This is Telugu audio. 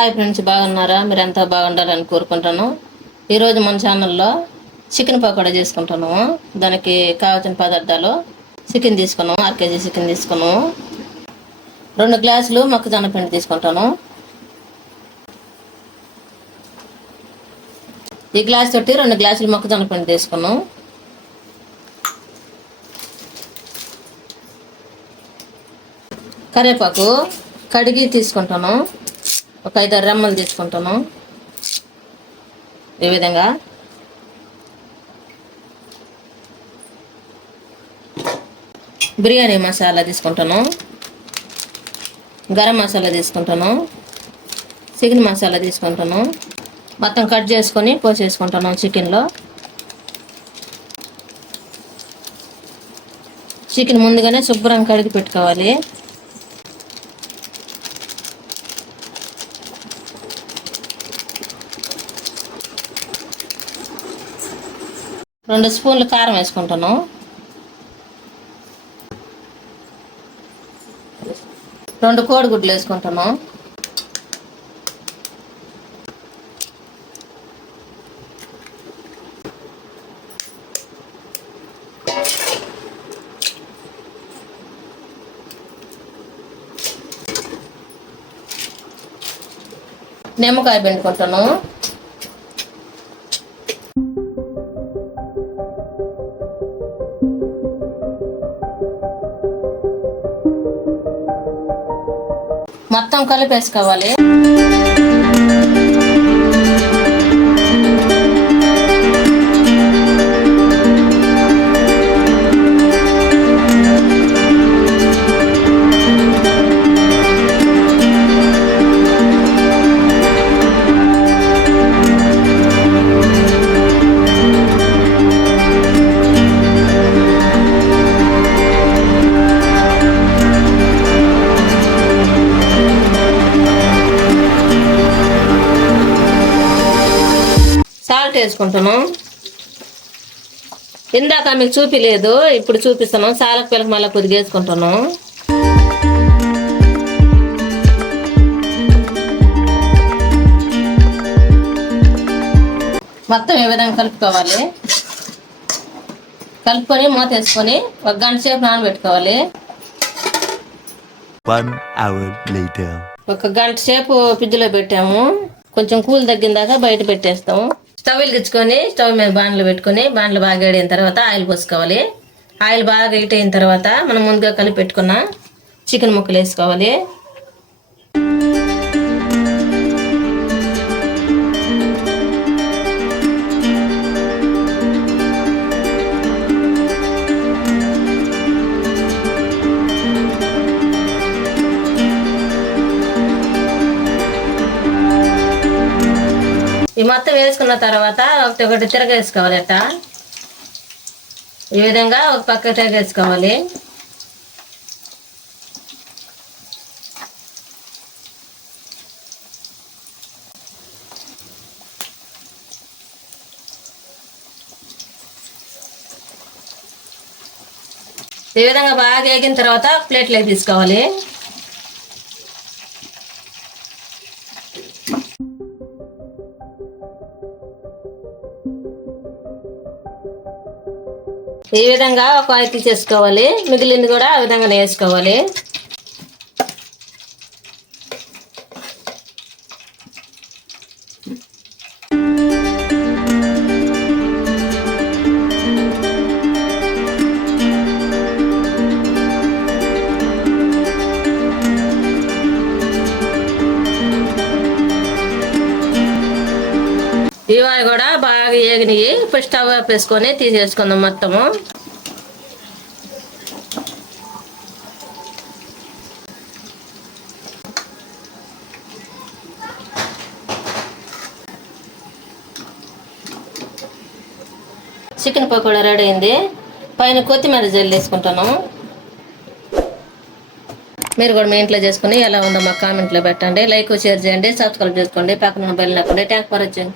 హాయ్ ఫ్రెండ్స్, బాగున్నారా? మీరంతా బాగుండాలని కోరుకుంటాను. ఈరోజు మన ఛానల్లో చికెన్ పకోడా చేసుకుంటున్నాము. దానికి కావాల్సిన పదార్థాలు: చికెన్ తీసుకున్నాము, 1 కేజీ చికెన్ తీసుకున్నాము. 2 గ్లాసులు మొక్కజొన్న పిండి తీసుకుంటాను. ఈ గ్లాస్ తోటి 2 గ్లాసులు మొక్కజొన్న పిండి తీసుకున్నాం. కరివేపాకు కడిగి తీసుకుంటాను. ఒక 5-6 రెమ్మలు తీసుకుంటాను. ఈ విధంగా బిర్యానీ మసాలా తీసుకుంటాను. గరం మసాలా తీసుకుంటాను. చికెన్ మసాలా తీసుకుంటాను. మొత్తం కట్ చేసుకొని పోసేసుకుంటాను. చికెన్లో చికెన్ ముందుగానే శుభ్రంగా కడిగి పెట్టుకోవాలి. రెండు స్పూన్లు కారం వేసుకుంటాను. రెండు కోడిగుడ్లు వేసుకుంటాను. నిమ్మకాయ పిండుకుంటాను. మొత్తం కలిపేసుకోవాలి. సాల్ట్ వేసుకుంటాను. ఇందాక మీకు చూపిలేదు, ఇప్పుడు చూపిస్తాను. సాలకు పిల్లకి మళ్ళీ కొద్దిగా వేసుకుంటాను. మొత్తం ఈ విధంగా కలుపుకోవాలి. కలుపుకొని మూత వేసుకొని 1 గంట సేపు నానబెట్టుకోవాలి. 1 గంట సేపు ఫ్రిడ్జ్లో పెట్టాము. కొంచెం కూల్ తగ్గిన దాకా బయట పెట్టేస్తాము. స్టవ్ వెలిగించుకొని స్టవ్ మీద బాండ్లు పెట్టుకొని బాండ్లు బాగా వేడైన తర్వాత ఆయిల్ పోసుకోవాలి. ఆయిల్ బాగా హీట్ అయిన తర్వాత మనం ముందుగా కలిపి పెట్టుకున్న చికెన్ ముక్కలు వేసుకోవాలి. ఈ మొత్తం వేసుకున్న తర్వాత ఒకటి తిరగేసుకోవాలి. అట్ట ఈ విధంగా ఒక పక్క తిరగేసుకోవాలి. ఈ విధంగా బాగా వేగిన తర్వాత ప్లేట్లోకి తీసుకోవాలి. ఈ విధంగా ఒక ఆయిల్ తీసేసుకోవాలి. మిగిలింది కూడా ఆ విధంగా వేసుకోవాలి. ఇవి కూడా బాగా ఏగినాయి. ఇప్పుడు స్టవ్ వేసుకొని తీసేసుకుందాం మొత్తము. చికెన్ పకోడా రెడీ అయింది. పైన కొత్తిమీర జల్లి వేసుకుంటాను. మీరు కూడా మీ ఇంట్లో చేసుకుని ఎలా ఉందో మాకు కామెంట్లో పెట్టండి. లైక్ షేర్ చేయండి, సబ్స్క్రైబ్ చేసుకోండి, పక్కన బెల్ నొక్కండి. Thanks for watching.